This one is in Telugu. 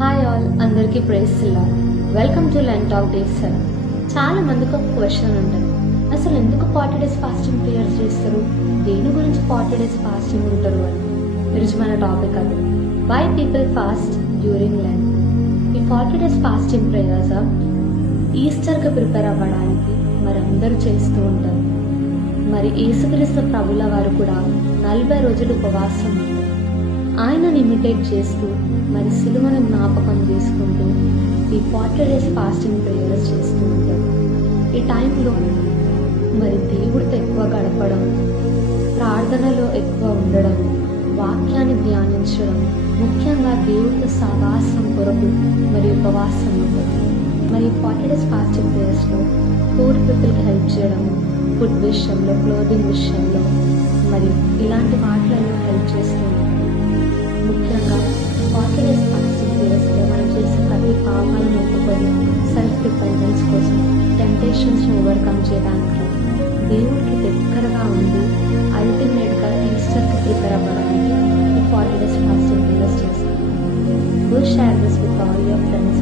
హాయ్ ఆల్, అందరికీ praise Lord. Welcome to Lent talk day 7. చాలా మందికి ఒక క్వశ్చన్ ఉంటుంది, అసలు ఎందుకు 40 days ఫాస్టింగ్ ప్రేయర్స్ చేస్తారు, దేని గురించి 40 days ఫాస్టింగ్ ఉంటారు అని. ఈరోజు మన టాపిక్ అది, why people fast during Lent. ఈ 40 days ఫాస్టింగ్ ప్రేయర్స్ ఈస్టర్కి ప్రిపేర్ అవ్వడానికి మరి అందరూ చేస్తూ ఉంటారు. మరి యేసుక్రీస్తు ప్రభుల వారు కూడా 40 రోజులు ఉపవాసం ఉంటారు. ఆయనను ఇమిటేట్ చేస్తూ మరి సిలువను జ్ఞాపకం చేసుకుంటూ ఈ 40 days ఫాస్టింగ్ ప్రేయర్స్ చేస్తూ ఉంటారు. ఈ టైంలో మరి దేవుడితో ఎక్కువ గడపడం, ప్రార్థనలో ఎక్కువ ఉండడం, వాక్యాన్ని ధ్యానించడం, ముఖ్యంగా దేవుడితో సహవాసం కొరకు మరి ఉపవాసం ఉండడం. మరి 40 days ఫాస్టింగ్ ప్రేయర్స్లో పూర్ పీపుల్కి హెల్ప్ చేయడం, ఫుడ్ విషయంలో, క్లోదింగ్ విషయంలో మరి ఇలాంటి వాటిలలో హెల్ప్ చేస్తూ ఉంటారు. ముఖ్యంగా 40 days ఫాస్టింగ్ ప్రేయర్స్లో మనం చేసే ప్రతి పాపాలను ఒప్పుకొని సెల్ఫ్ డిపెండెన్స్ కోసం, టెంప్టేషన్స్ని ఓవర్కమ్ చేయడానికి, దేవుడికి దగ్గరగా ఉండి అల్టిమేట్గా ఈస్టర్కి ప్రిపేర్ అవ్వడానికి ఈ 40 days ఫాస్టింగ్ ప్రేయర్స్ చేస్తాం. Do share this with all your friends